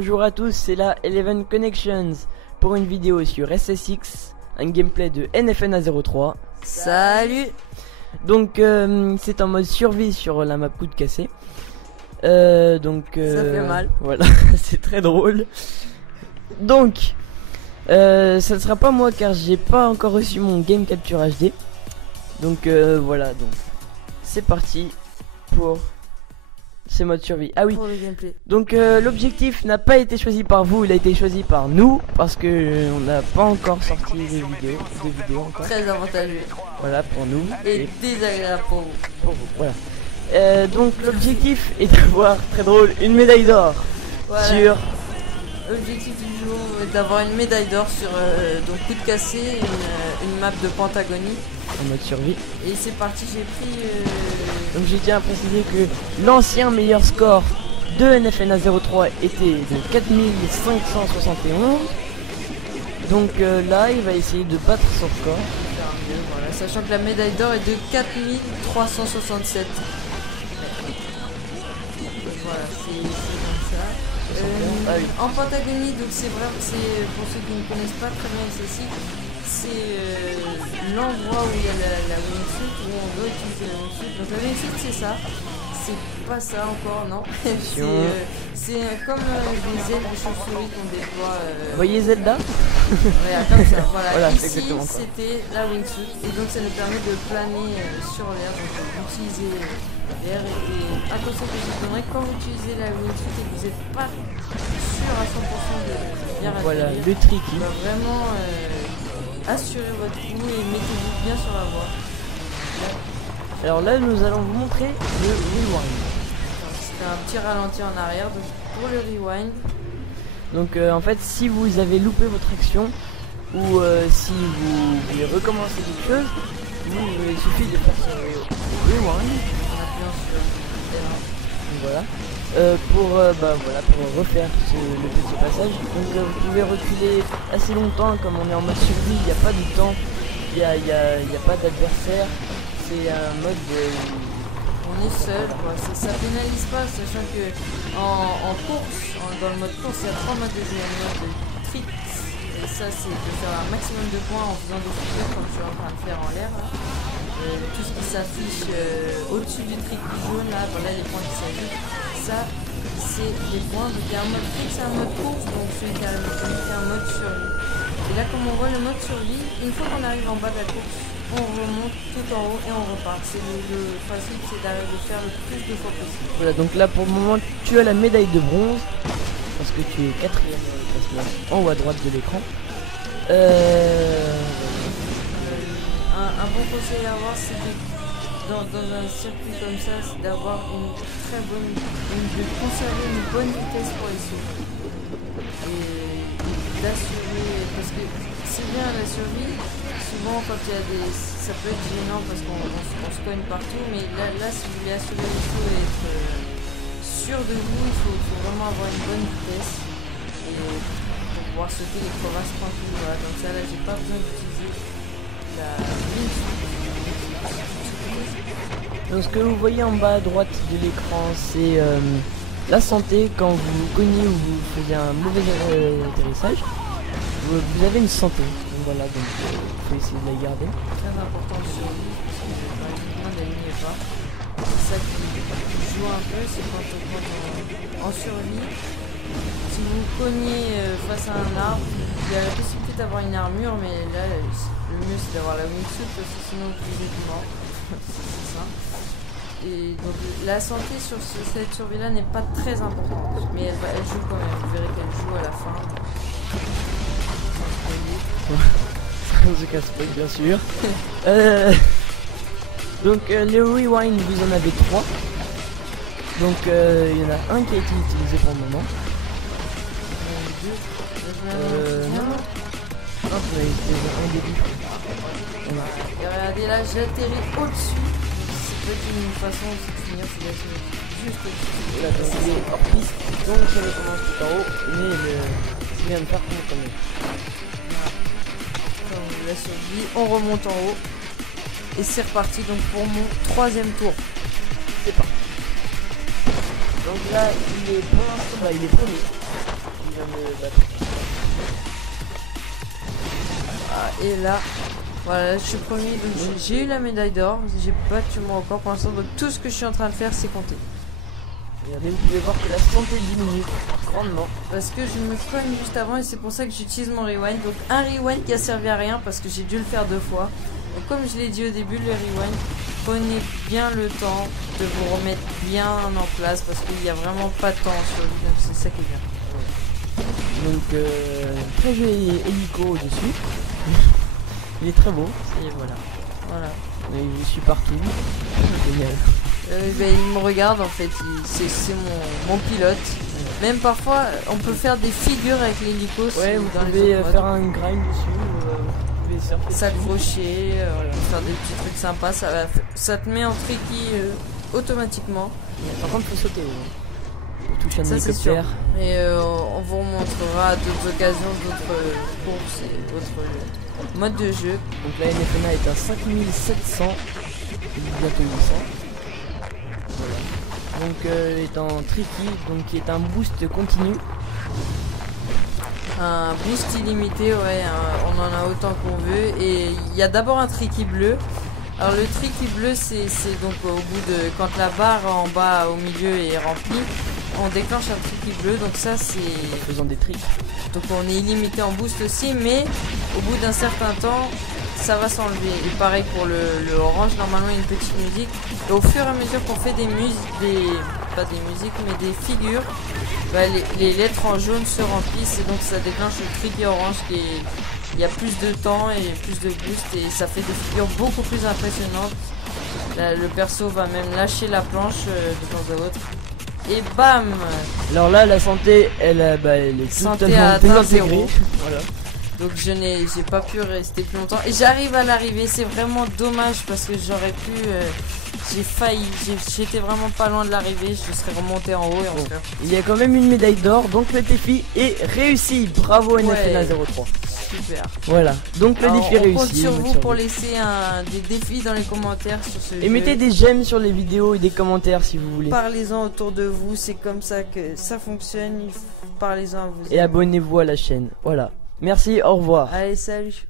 Bonjour à tous, c'est la Eleven Connections pour une vidéo sur SSX, un gameplay de NFNA 03. Salut. Donc c'est en mode survie sur la map coup de cassé. Ça fait mal. Voilà, c'est très drôle. Donc ça ne sera pas moi car j'ai pas encore reçu mon game capture HD. Donc voilà, donc c'est parti pour ce mode survie. Ah oui. Pour le gameplay. Donc l'objectif n'a pas été choisi par vous, il a été choisi par nous parce que on n'a pas encore sorti de vidéos encore. Très avantageux. Voilà pour nous et désagréable pour vous. Voilà. Donc l'objectif est d'avoir, très drôle, une médaille d'or Voilà. sur. L'objectif du jour est d'avoir une médaille d'or sur donc coup de cassé, une map de Pentagonie. En mode survie. Et c'est parti, j'ai pris. Donc je tiens à préciser que l'ancien meilleur score de NFNA 03 était de 4571. Donc là il va essayer de battre son score. Voilà, sachant que la médaille d'or est de 4367. Voilà, c'est comme ça. Ah oui. En Pentagonie, donc c'est vrai, c'est pour ceux qui ne connaissent pas très bien ceci, c'est l'endroit où il y a la wingsuit, où on doit utiliser la wingsuit. Donc la wingsuit c'est ça, c'est pas ça encore, non. C'est comme des ailes de chauve-souris qu'on déploie. Vous voyez Zelda? Voilà, comme ça. Voilà. Voilà, Ici c'était la wingsuit et donc ça nous permet de planer sur l'air, donc d'utiliser l'air. Et un conseil que je vous donnerais, quand vous utilisez la wingsuit et que vous n'êtes pas sûr à 100% de bien atterrir, voilà le tricky. Vraiment assurez votre coup et mettez-vous bien sur la voie. Alors là nous allons vous montrer le rewind. C'était un petit ralenti en arrière, donc pour le rewind. Donc en fait si vous avez loupé votre action ou si vous voulez recommencer quelque chose, il suffit de faire ce rewind En appuyant sur L1. voilà, pour refaire le petit passage. Donc vous pouvez reculer assez longtemps, comme on est en mode survie, il n'y a pas de temps, il n'y a pas d'adversaire, c'est un mode On est seul, quoi. Ça pénalise pas, sachant que en course, dans le mode course, il y a 3 modes de jeu. Il y a le mode de trick, et ça c'est de faire un maximum de points en faisant des figures comme je suis en train de faire en l'air. Tout ce qui s'affiche au-dessus du trick jaune, là, voilà les points qui s'affichent. Ça, c'est les points. Donc il y a un mode trick, c'est un mode course, donc celui qui a un mode survie. Et là, comme on voit le mode survie, une fois qu'on arrive en bas de la course, on remonte tout en haut et on repart. C'est le principe, c'est d'arriver de faire le plus de fois possible. voilà, donc là pour le moment tu as la médaille de bronze parce que tu es 4ème classement en haut à droite de l'écran. Un bon conseil à avoir, c'est dans un circuit comme ça, c'est d'avoir de conserver une bonne vitesse pour les sauts. Et d'assurer, parce que c'est bien la survie, souvent quand il y a ça peut être gênant parce qu'on se cogne partout, mais là si vous voulez assurer les sauts et être sûr de vous, il faut vraiment avoir une bonne vitesse et pour pouvoir sauter les crevasses tranquilles. Voilà. Donc ça là, j'ai pas besoin d'utiliser la Donc ce que vous voyez en bas à droite de l'écran, c'est la santé. Quand vous cognez ou vous faisiez un mauvais atterrissage, vous avez une santé. Donc voilà, donc il faut essayer de la garder. Très important de survie, parce que pratiquement d'ennemis pas. C'est ça qui joue un peu, c'est quand on en survie. Si vous cognez face à un arbre, il y a la possibilité d'avoir une armure, mais là le mieux c'est d'avoir la wingsuit parce que sinon vous êtes mort. C'est ça. Et donc la santé sur cette survie là n'est pas très importante, mais elle joue quand même. Vous verrez qu'elle joue à la fin. Sans aucun spoil bien sûr. Donc le rewind vous en avez 3. Donc il y en a un qui a été utilisé pour le moment. Non, vous avez été un début. Voilà. Et regardez là, j'atterris au-dessus. C'est peut-être une façon aussi de finir, c'est d'atterrir juste au-dessus. Et là, il est hors piste, donc ça commence tout en haut, mais c'est bien de faire comme on est. Quand on la survie, on remonte en haut. Et c'est reparti donc pour mon 3e tour. C'est parti. Donc là, il est pour l'instant, il est premier. viens de battre. Ah, et là, voilà, je suis premier, donc j'ai eu la médaille d'or, j'ai battu mon record pour l'instant, donc tout ce que je suis en train de faire, c'est compter. Regardez, vous pouvez voir que la santé diminue grandement. Parce que je me cogne juste avant et c'est pour ça que j'utilise mon rewind. Donc un rewind qui a servi à rien parce que j'ai dû le faire 2 fois. Donc comme je l'ai dit au début, le rewind, prenez bien le temps de vous remettre bien en place parce qu'il n'y a vraiment pas de temps sur lui, donc c'est ça qui est bien. Donc très joli hélico au-dessus. Il est très beau. Et voilà. Voilà. Et je suis partout. Génial. Ben, il me regarde en fait, c'est mon pilote. Même parfois, on peut faire des figures avec l'hélico. Ouais, vous dans pouvez les autres faire un grind dessus. Vous pouvez surfer s'accrocher, faire des petits trucs sympas. Ça te met en tricky automatiquement. Par contre, faut sauter. Pour toucher un Ça, c'est sûr. hélicoptère. Et on vous remontrera à d'autres occasions, d'autres courses et autres modes de jeu. Donc la NFNA est à 5700. Et bientôt 800. Voilà. Donc est en tricky, donc qui est un boost continu. Un boost illimité, ouais, on en a autant qu'on veut. Et il y a d'abord un tricky bleu. Alors le tricky bleu, c'est donc au bout de quand la barre en bas au milieu est remplie, on déclenche un tricky bleu. Donc ça c'est Faisant des tricks. donc on est illimité en boost aussi, mais au bout d'un certain temps, ça va s'enlever. Et pareil pour le orange, normalement il y a une petite musique. Et au fur et à mesure qu'on fait des musiques, pas des musiques, mais des figures, bah, les lettres en jaune se remplissent et donc ça déclenche le tricky orange qui est... Il y a plus de temps et plus de boost et ça fait des figures beaucoup plus impressionnantes. Là, le perso va même lâcher la planche de temps à autre. Et bam! Alors là, la santé, elle est Santé totalement à atteint désintégrée. 0. Voilà. Donc j'ai pas pu rester plus longtemps. Et j'arrive à l'arrivée, c'est vraiment dommage parce que j'aurais pu... j'ai failli, j'étais vraiment pas loin de l'arrivée, je serais remonté en haut et on serait... Il y a quand même une médaille d'or, donc le défi est réussi. Bravo NFNA 03. Super. Voilà, donc le Alors, défi est on réussi. compte sur donc vous sur pour vous. laisser des défis dans les commentaires sur ce jeu. Et mettez des j'aime sur les vidéos et des commentaires si vous voulez. Parlez-en autour de vous, c'est comme ça que ça fonctionne. Parlez-en à vous. Et abonnez-vous à la chaîne. Voilà. Merci, au revoir. Allez, salut.